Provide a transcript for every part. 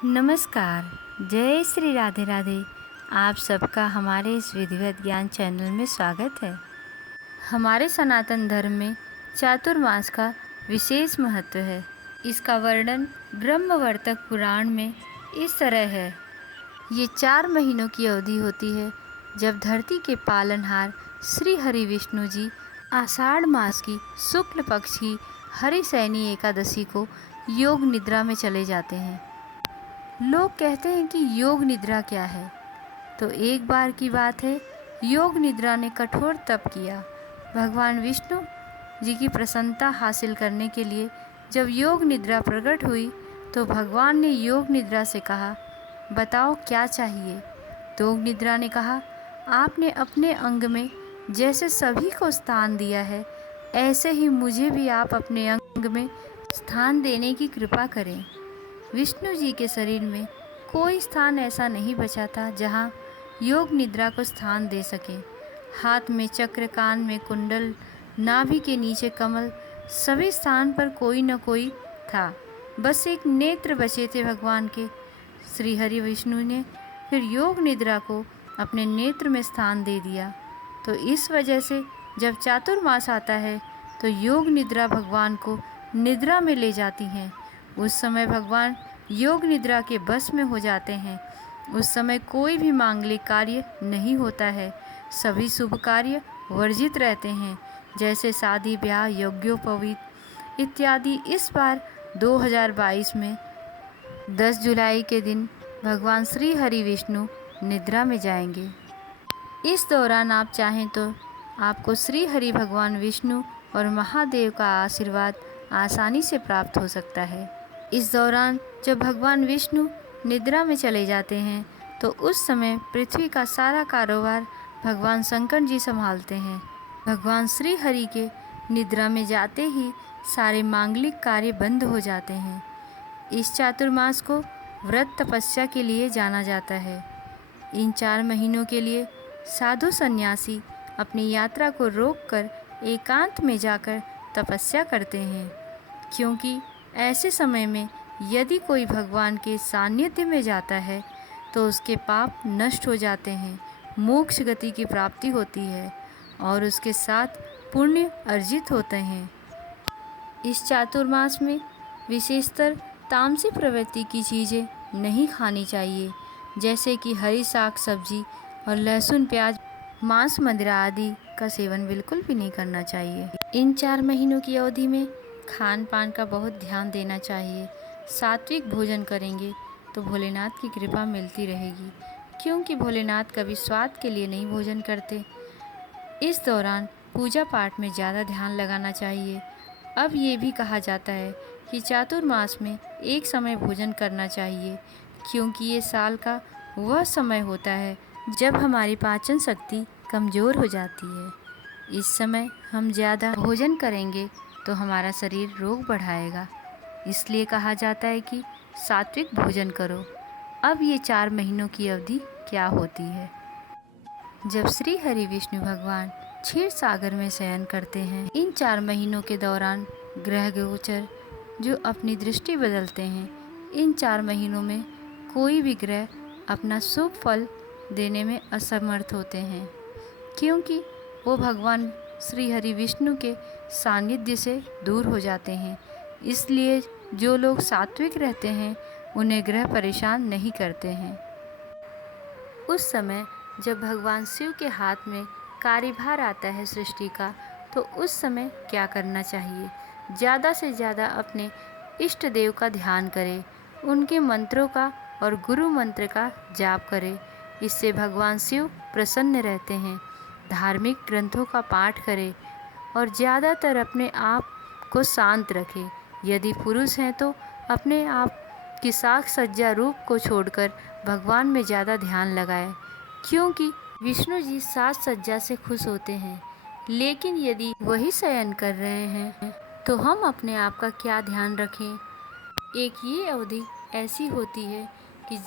नमस्कार। जय श्री राधे राधे। आप सबका हमारे इस विधिवत ज्ञान चैनल में स्वागत है। हमारे सनातन धर्म में चातुर्मास का विशेष महत्व है। इसका वर्णन ब्रह्मवर्तक पुराण में इस तरह है। ये 4 महीनों की अवधि होती है जब धरती के पालनहार श्री हरि विष्णु जी आषाढ़ मास की शुक्ल पक्ष की हरिशयनी एकादशी को योग निद्रा में चले जाते हैं। लोग कहते हैं कि योग निद्रा क्या है। तो एक बार की बात है, योग निद्रा ने कठोर तप किया। भगवान विष्णु जी की प्रसन्नता हासिल करने के लिए जब योग निद्रा प्रकट हुई तो भगवान ने योग निद्रा से कहा, बताओ क्या चाहिए। तो योग निद्रा ने कहा, आपने अपने अंग में जैसे सभी को स्थान दिया है, ऐसे ही मुझे भी आप अपने अंग में स्थान देने की कृपा करें। विष्णु जी के शरीर में कोई स्थान ऐसा नहीं बचा था जहाँ योग निद्रा को स्थान दे सके। हाथ में चक्र, कान में कुंडल, नाभि के नीचे कमल, सभी स्थान पर कोई न कोई था। बस एक नेत्र बचे थे भगवान के। श्री हरि विष्णु ने फिर योग निद्रा को अपने नेत्र में स्थान दे दिया। तो इस वजह से जब चातुर्मास आता है तो योग निद्रा भगवान को निद्रा में ले जाती हैं। उस समय भगवान योग निद्रा के बस में हो जाते हैं। उस समय कोई भी मांगलिक कार्य नहीं होता है। सभी शुभ कार्य वर्जित रहते हैं, जैसे शादी ब्याह, यज्ञोपवीत इत्यादि। इस बार 2022 में 10 जुलाई के दिन भगवान श्री हरि विष्णु निद्रा में जाएंगे। इस दौरान आप चाहें तो आपको श्री हरि भगवान विष्णु और महादेव का आशीर्वाद आसानी से प्राप्त हो सकता है। इस दौरान जब भगवान विष्णु निद्रा में चले जाते हैं तो उस समय पृथ्वी का सारा कारोबार भगवान शंकर जी संभालते हैं। भगवान श्री हरि के निद्रा में जाते ही सारे मांगलिक कार्य बंद हो जाते हैं। इस चातुर्मास को व्रत तपस्या के लिए जाना जाता है। इन 4 महीनों के लिए साधु सन्यासी अपनी यात्रा को रोककर एकांत में जाकर तपस्या करते हैं, क्योंकि ऐसे समय में यदि कोई भगवान के सानिध्य में जाता है तो उसके पाप नष्ट हो जाते हैं, मोक्ष गति की प्राप्ति होती है और उसके साथ पुण्य अर्जित होते हैं। इस चातुर्मास में विशेषतर तामसी प्रवृत्ति की चीज़ें नहीं खानी चाहिए, जैसे कि हरी साग सब्जी और लहसुन प्याज, मांस मदिरा आदि का सेवन बिल्कुल भी नहीं करना चाहिए। इन 4 महीनों की अवधि में खान पान का बहुत ध्यान देना चाहिए। सात्विक भोजन करेंगे तो भोलेनाथ की कृपा मिलती रहेगी, क्योंकि भोलेनाथ कभी स्वाद के लिए नहीं भोजन करते। इस दौरान पूजा पाठ में ज़्यादा ध्यान लगाना चाहिए। अब ये भी कहा जाता है कि चातुर्मास में एक समय भोजन करना चाहिए, क्योंकि ये साल का वह समय होता है जब हमारी पाचन शक्ति कमज़ोर हो जाती है। इस समय हम ज़्यादा भोजन करेंगे तो हमारा शरीर रोग बढ़ाएगा, इसलिए कहा जाता है कि सात्विक भोजन करो। अब ये 4 महीनों की अवधि क्या होती है। जब श्री हरि विष्णु भगवान क्षीर सागर में शयन करते हैं, इन 4 महीनों के दौरान ग्रह गोचर जो अपनी दृष्टि बदलते हैं, इन 4 महीनों में कोई भी ग्रह अपना शुभ फल देने में असमर्थ होते हैं, क्योंकि वो भगवान श्री हरि विष्णु के सानिध्य से दूर हो जाते हैं। इसलिए जो लोग सात्विक रहते हैं उन्हें ग्रह परेशान नहीं करते हैं। उस समय जब भगवान शिव के हाथ में कार्यभार आता है सृष्टि का, तो उस समय क्या करना चाहिए। ज़्यादा से ज़्यादा अपने इष्ट देव का ध्यान करें, उनके मंत्रों का और गुरु मंत्र का जाप करें। इससे भगवान शिव प्रसन्न रहते हैं। धार्मिक ग्रंथों का पाठ करें और ज़्यादातर अपने आप को शांत रखें। यदि पुरुष हैं तो अपने आप की साज सज्जा रूप को छोड़कर भगवान में ज़्यादा ध्यान लगाएं, क्योंकि विष्णु जी साज सज्जा से खुश होते हैं। लेकिन यदि वही शयन कर रहे हैं तो हम अपने आप का क्या ध्यान रखें। एक ये अवधि ऐसी होती है कि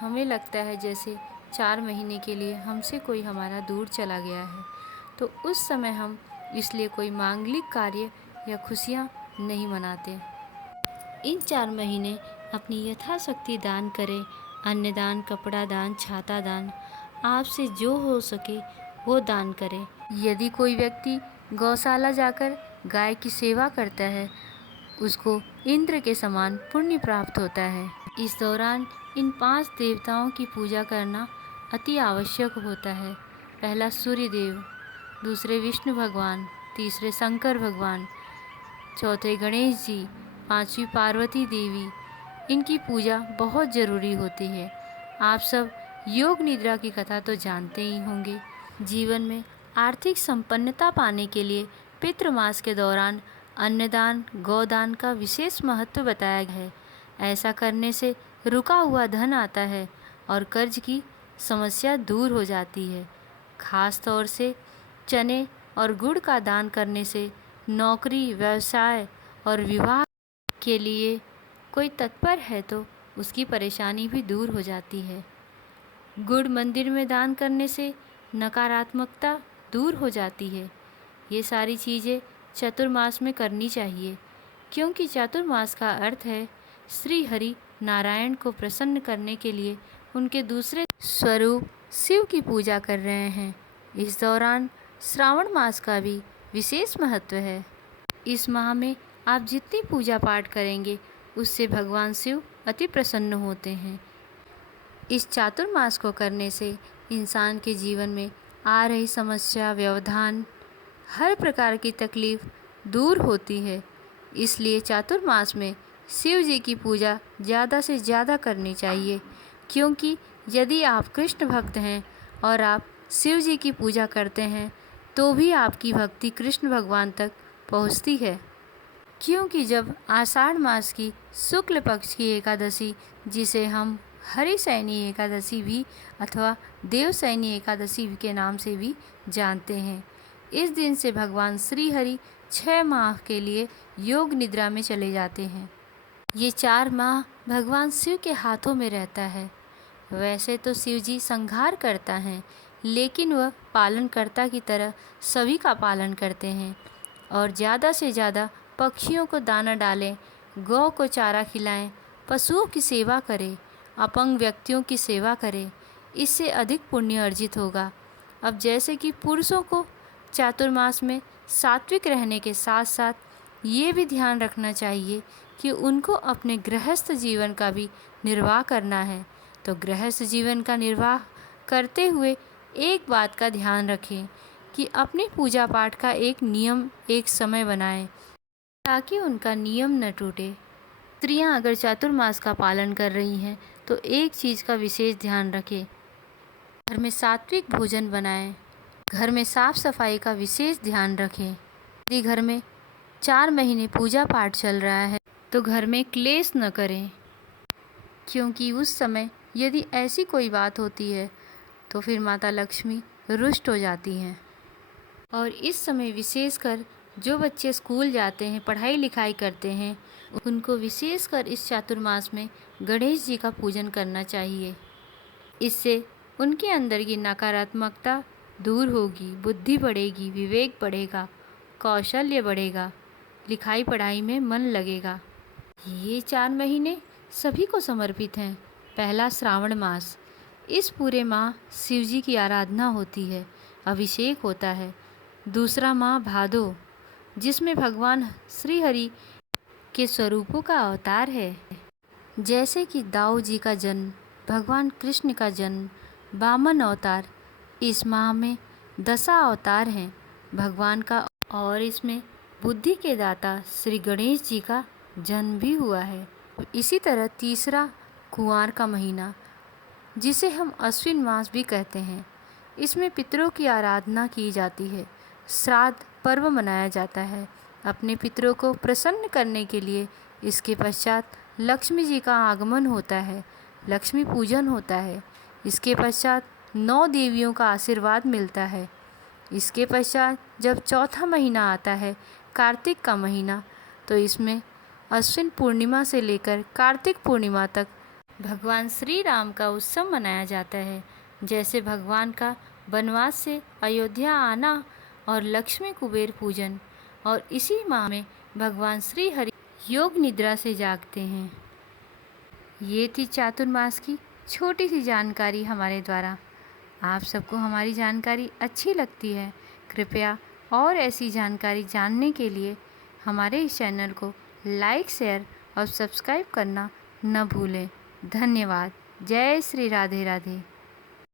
हमें लगता है जैसे 4 महीने के लिए हमसे कोई हमारा दूर चला गया है। तो उस समय हम इसलिए कोई मांगलिक कार्य या खुशियाँ नहीं मनाते। इन 4 महीने अपनी यथाशक्ति दान करें। अन्नदान, कपड़ा दान, छाता दान, आपसे जो हो सके वो दान करें। यदि कोई व्यक्ति गौशाला जाकर गाय की सेवा करता है, उसको इंद्र के समान पुण्य प्राप्त होता है। इस दौरान इन 5 देवताओं की पूजा करना अति आवश्यक होता है। पहला सूर्य देव, दूसरे विष्णु भगवान, तीसरे शंकर भगवान, चौथे गणेश जी, पांचवी पार्वती देवी। इनकी पूजा बहुत ज़रूरी होती है। आप सब योग निद्रा की कथा तो जानते ही होंगे। जीवन में आर्थिक संपन्नता पाने के लिए पितृमास के दौरान अन्नदान, गोदान का विशेष महत्व बताया गया है। ऐसा करने से रुका हुआ धन आता है और कर्ज की समस्या दूर हो जाती है। खास तौर से चने और गुड़ का दान करने से नौकरी, व्यवसाय और विवाह के लिए कोई तत्पर है तो उसकी परेशानी भी दूर हो जाती है। गुड़ मंदिर में दान करने से नकारात्मकता दूर हो जाती है। ये सारी चीज़ें चतुर्मास में करनी चाहिए, क्योंकि चतुर्मास का अर्थ है श्री हरि नारायण को प्रसन्न करने के लिए उनके दूसरे स्वरूप शिव की पूजा कर रहे हैं। इस दौरान श्रावण मास का भी विशेष महत्व है। इस माह में आप जितनी पूजा पाठ करेंगे उससे भगवान शिव अति प्रसन्न होते हैं। इस चातुर्मास को करने से इंसान के जीवन में आ रही समस्या, व्यवधान, हर प्रकार की तकलीफ दूर होती है। इसलिए चातुर्मास में शिव जी की पूजा ज़्यादा से ज़्यादा करनी चाहिए, क्योंकि यदि आप कृष्ण भक्त हैं और आप शिव जी की पूजा करते हैं तो भी आपकी भक्ति कृष्ण भगवान तक पहुँचती है। क्योंकि जब आषाढ़ मास की शुक्ल पक्ष की एकादशी, जिसे हम हरिशयनी एकादशी भी अथवा देवशयनी एकादशी के नाम से भी जानते हैं, इस दिन से भगवान श्री हरि 6 माह के लिए योग निद्रा में चले जाते हैं। ये 4 माह भगवान शिव के हाथों में रहता है। वैसे तो शिव जी संहार करता है, लेकिन वह पालनकर्ता की तरह सभी का पालन करते हैं और ज़्यादा से ज़्यादा पक्षियों को दाना डालें, गौ को चारा खिलाएं, पशुओं की सेवा करें, अपंग व्यक्तियों की सेवा करें, इससे अधिक पुण्य अर्जित होगा। अब जैसे कि पुरुषों को चातुर्मास में सात्विक रहने के साथ साथ ये भी ध्यान रखना चाहिए कि उनको अपने गृहस्थ जीवन का भी निर्वाह करना है, तो गृहस्थ जीवन का निर्वाह करते हुए एक बात का ध्यान रखें कि अपनी पूजा पाठ का एक नियम, एक समय बनाएं ताकि उनका नियम न टूटे। स्त्रियां अगर चातुर्मास का पालन कर रही हैं तो एक चीज़ का विशेष ध्यान रखें, घर में सात्विक भोजन बनाएं, घर में साफ सफाई का विशेष ध्यान रखें। यदि घर में 4 महीने पूजा पाठ चल रहा है तो घर में क्लेश न करें, क्योंकि उस समय यदि ऐसी कोई बात होती है तो फिर माता लक्ष्मी रुष्ट हो जाती हैं। और इस समय विशेषकर जो बच्चे स्कूल जाते हैं, पढ़ाई लिखाई करते हैं, उनको विशेषकर इस चातुर्मास में गणेश जी का पूजन करना चाहिए। इससे उनके अंदर की नकारात्मकता दूर होगी, बुद्धि बढ़ेगी, विवेक बढ़ेगा, कौशल्य बढ़ेगा, लिखाई पढ़ाई में मन लगेगा। ये 4 महीने सभी को समर्पित हैं। पहला श्रावण मास, इस पूरे माह शिव जी की आराधना होती है, अभिषेक होता है। दूसरा माह भादो, जिसमें भगवान श्री हरि के स्वरूपों का अवतार है, जैसे कि दाऊ जी का जन्म, भगवान कृष्ण का जन्म, वामन अवतार। इस माह में 10 अवतार हैं भगवान का, और इसमें बुद्धि के दाता श्री गणेश जी का जन्म भी हुआ है। इसी तरह तीसरा कुंवार का महीना, जिसे हम अश्विन मास भी कहते हैं, इसमें पितरों की आराधना की जाती है, श्राद्ध पर्व मनाया जाता है अपने पितरों को प्रसन्न करने के लिए। इसके पश्चात लक्ष्मी जी का आगमन होता है, लक्ष्मी पूजन होता है। इसके पश्चात 9 देवियों का आशीर्वाद मिलता है। इसके पश्चात जब चौथा महीना आता है, कार्तिक का महीना, तो इसमें अश्विन पूर्णिमा से लेकर कार्तिक पूर्णिमा तक भगवान श्री राम का उत्सव मनाया जाता है। जैसे भगवान का वनवास से अयोध्या आना और लक्ष्मी कुबेर पूजन, और इसी माह में भगवान श्री हरि योग निद्रा से जागते हैं। ये थी चातुर्मास की छोटी सी जानकारी हमारे द्वारा। आप सबको हमारी जानकारी अच्छी लगती है, कृपया और ऐसी जानकारी जानने के लिए हमारे इस चैनल को लाइक, शेयर और सब्सक्राइब करना न भूलें। धन्यवाद। जय श्री राधे राधे।